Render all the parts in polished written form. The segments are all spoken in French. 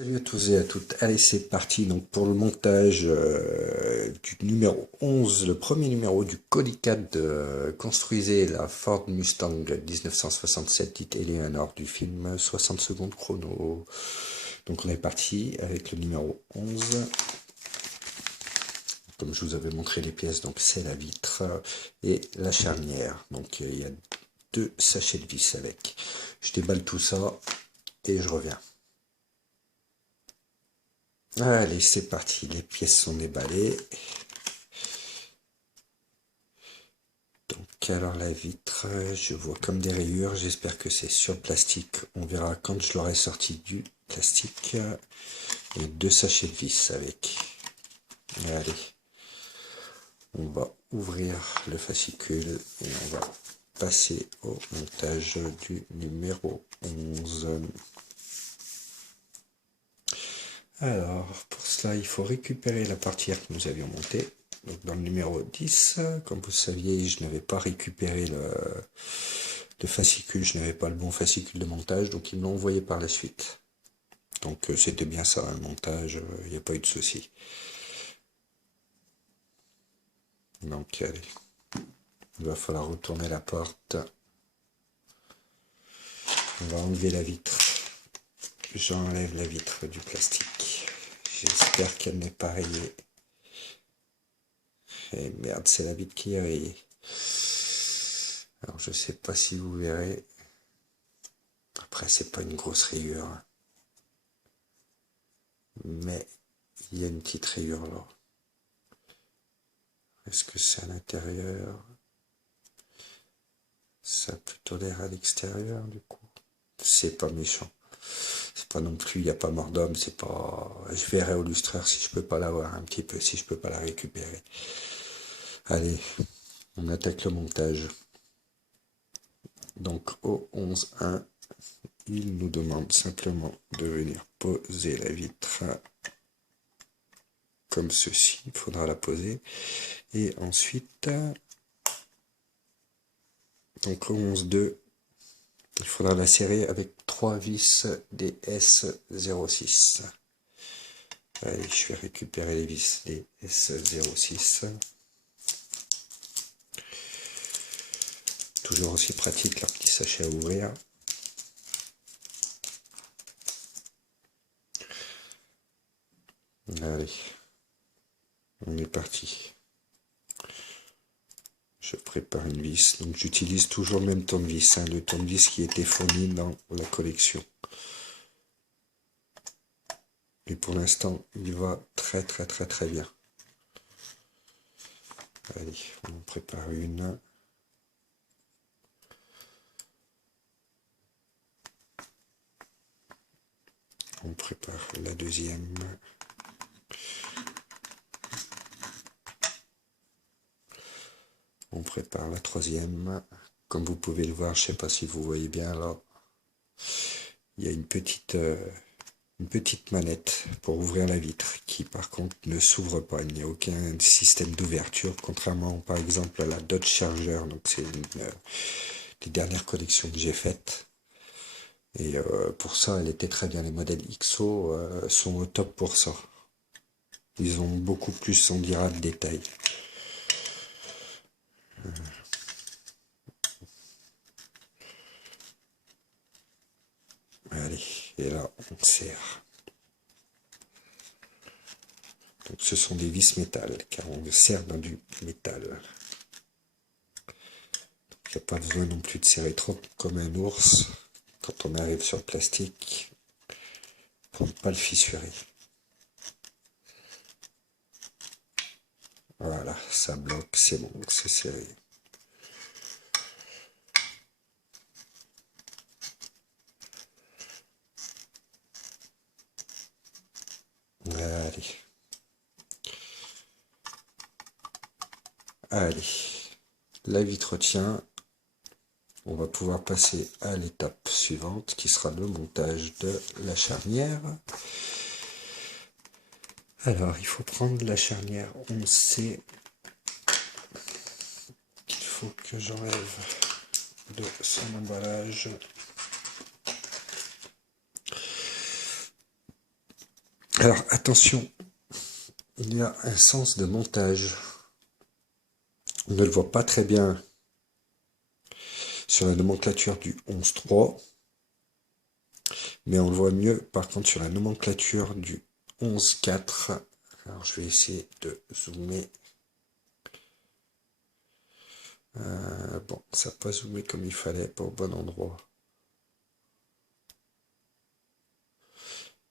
Salut à tous et à toutes. Allez, c'est parti donc pour le montage du numéro 11, le premier numéro du Codicat de construisez la Ford Mustang 1967 dite Eleanor du film 60 secondes chrono. Donc on est parti avec le numéro 11. Comme je vous avais montré les pièces, donc c'est la vitre et la charnière. Donc il y a deux sachets de vis avec. Je déballe tout ça et je reviens. Allez, c'est parti, les pièces sont déballées. Donc, alors la vitre, je vois comme des rayures, j'espère que c'est sur le plastique. On verra quand je l'aurai sorti du plastique. Et deux sachets de vis avec. Allez, on va ouvrir le fascicule et on va passer au montage du numéro 11. Alors, pour cela, il faut récupérer la portière que nous avions montée. Donc, dans le numéro 10, comme vous saviez, je n'avais pas récupéré le fascicule, je n'avais pas le bon fascicule de montage, donc ils me l'ont envoyé par la suite. Donc, c'était bien ça, le montage, il n'y a pas eu de souci. Donc, allez, il va falloir retourner la porte. On va enlever la vitre. J'enlève la vitre du plastique. J'espère qu'elle n'est pas rayée. Et merde, c'est la vitre qui est rayée. Alors je sais pas si vous verrez. Après c'est pas une grosse rayure. Mais il y a une petite rayure là. Est-ce que c'est à l'intérieur? Ça a plutôt l'air à l'extérieur du coup. C'est pas méchant. C'est pas non plus, il n'y a pas mort d'homme, c'est pas. Je verrai au lustreur si je peux pas l'avoir un petit peu, si je peux pas la récupérer. Allez, on attaque le montage. Donc au 11.1, il nous demande simplement de venir poser la vitre comme ceci. Il faudra la poser. Et ensuite, donc au 11.2, il faudra la serrer avec 3 vis des S06. Allez, je vais récupérer les vis des S06. Toujours aussi pratique leur petit sachet à ouvrir. Allez, on est parti. Je prépare une vis, donc j'utilise toujours le même tournevis, le tournevis qui était fourni dans la collection. Et pour l'instant, il va très bien. Allez, on en prépare une. On prépare la deuxième. On prépare la troisième. Comme vous pouvez le voir, je ne sais pas si vous voyez bien là, il y a une petite manette pour ouvrir la vitre qui par contre ne s'ouvre pas. Il n'y a aucun système d'ouverture, contrairement par exemple à la Dodge Charger. Donc c'est une des dernières collections que j'ai faites. Et pour ça, elle était très bien. Les modèles XO sont au top pour ça. Ils ont beaucoup plus, on dira, de détails. Allez, et là, on serre. Donc ce sont des vis métal, car on serre dans du métal. Il n'y a pas besoin non plus de serrer trop comme un ours quand on arrive sur le plastique pour ne pas le fissurer. Voilà, ça bloque, c'est bon, c'est serré. Allez. Allez. La vitre tient. On va pouvoir passer à l'étape suivante qui sera le montage de la charnière. Alors, il faut prendre la charnière 11C qu'il faut que j'enlève de son emballage. Alors attention, il y a un sens de montage. On ne le voit pas très bien sur la nomenclature du 11.3, mais on le voit mieux par contre sur la nomenclature du 11.4. Alors je vais essayer de zoomer. Bon, ça n'a pas zoomé comme il fallait, pas au bon endroit.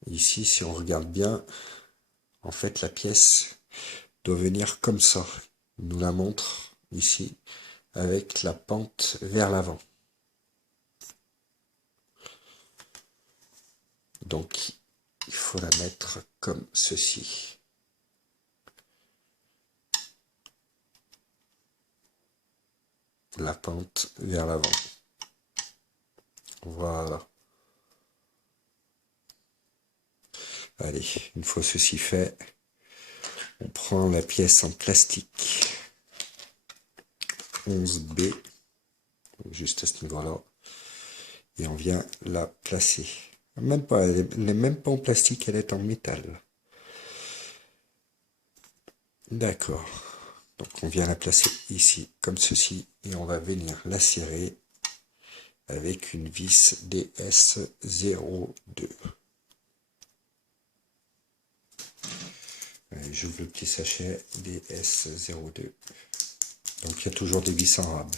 Ici, si on regarde bien, en fait la pièce doit venir comme ça. Il nous la montre ici, avec la pente vers l'avant. Donc, il faut la mettre comme ceci. La pente vers l'avant. Voilà. Allez, une fois ceci fait, on prend la pièce en plastique 11B, juste à ce niveau-là, et on vient la placer. Même pas, elle n'est même pas en plastique, elle est en métal. D'accord. Donc on vient la placer ici, comme ceci, et on va venir la serrer avec une vis DS02. Allez, j'ouvre le petit sachet DS02. Donc il y a toujours des vis en rab.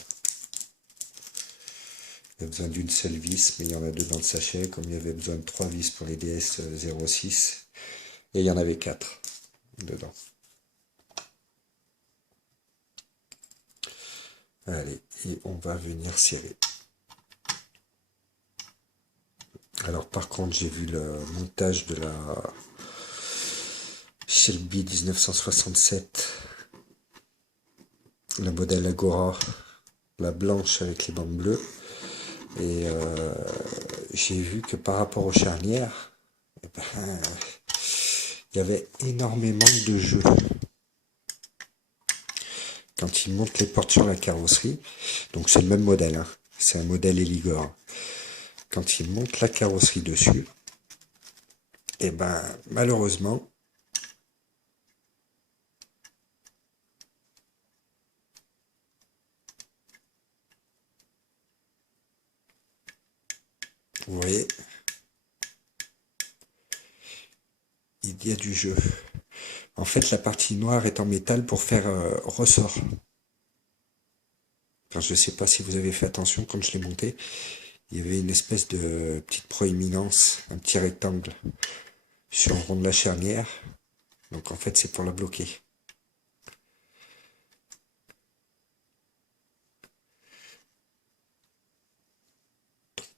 Il y a besoin d'une seule vis, mais il y en a deux dans le sachet, comme il y avait besoin de 3 vis pour les DS06, et il y en avait 4 dedans. Allez, et on va venir serrer. Alors par contre, j'ai vu le montage de la Shelby 1967, le modèle Agora, la blanche avec les bandes bleues, et j'ai vu que par rapport aux charnières, eh ben, il y avait énormément de jeux. Quand ils montent les portes sur la carrosserie, donc c'est le même modèle, hein, c'est un modèle Eligor. Quand ils montent la carrosserie dessus, et ben malheureusement, vous voyez, il y a du jeu. En fait, la partie noire est en métal pour faire ressort. Enfin, je ne sais pas si vous avez fait attention quand je l'ai monté. Il y avait une espèce de petite proéminence, un petit rectangle sur le rond de la charnière. Donc en fait, c'est pour la bloquer.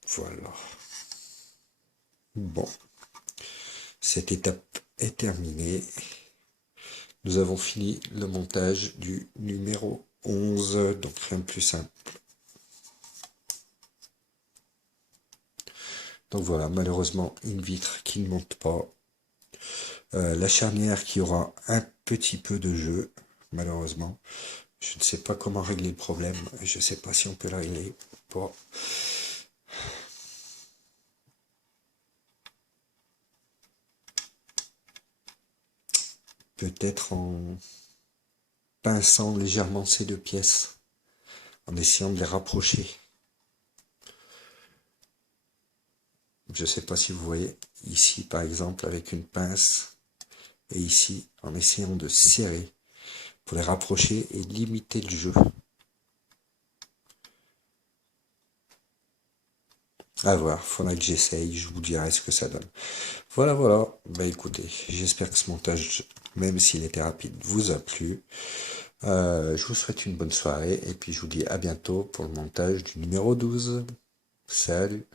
Voilà. Bon, cette étape est terminée. Nous avons fini le montage du numéro 11, donc rien de plus simple. Donc voilà, malheureusement, une vitre qui ne monte pas. La charnière qui aura un petit peu de jeu, malheureusement. Je ne sais pas comment régler le problème. Je ne sais pas si on peut le régler ou pas. Peut-être en pinçant légèrement ces deux pièces, en essayant de les rapprocher. Je ne sais pas si vous voyez, ici par exemple avec une pince, et ici en essayant de serrer pour les rapprocher et limiter le jeu. À voir, faudra que j'essaye, je vous dirai ce que ça donne. Voilà, voilà. Bah écoutez, j'espère que ce montage, même s'il était rapide, vous a plu. Je vous souhaite une bonne soirée et puis je vous dis à bientôt pour le montage du numéro 12. Salut!